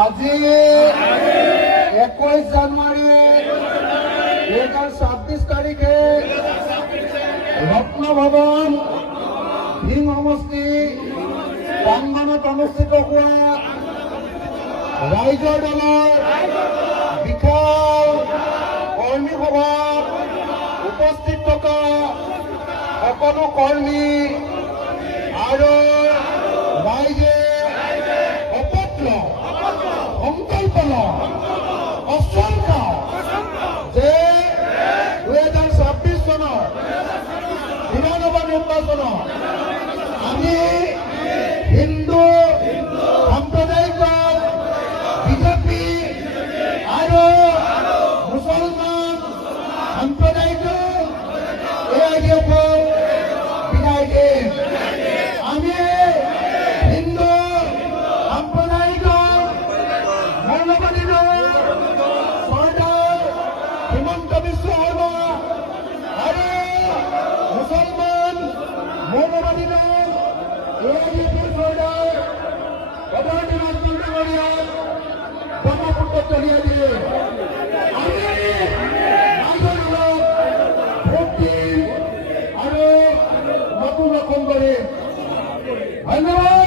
আজি 21 জানুৱাৰী 2026 তাৰিখে ৰত্ন ভৱন ভিং সমষ্টি প্ৰাংগণত অনুষ্ঠিত হোৱা ৰাইজৰ দলৰ বিশাল কৰ্মী সভাত উপস্থিত থকা সকলো কৰ্মী আৰু ৰাইজে অপত্ৰ সংকল্প অচল যে 2026 চনৰ বিধানসভা নিৰ্বাচনত আমি হিন্দু সাম্প্ৰদায়িক দল বিজেপি আৰু মুছলমান সাম্প্ৰদায়িক দল AIDF বিদায় দিম। আমি হিন্দু সাম্প্ৰদায়িক দল মৌলবাদী দল চৰ্দাৰ হিমন্ত বিশ্ব শৰ্মা আৰু মুছলমান মৌলবাদী দল AIDF চৰ্দাৰ অমৰনাথ ডাঙৰীয়াক ব্ৰহ্মপুত্ৰত দলিয়াই দিয়ে। আমি ৰাইজৰ দলক ভোট দিম আৰু নতুন অসম গঢ়িম। ধন্যবাদ।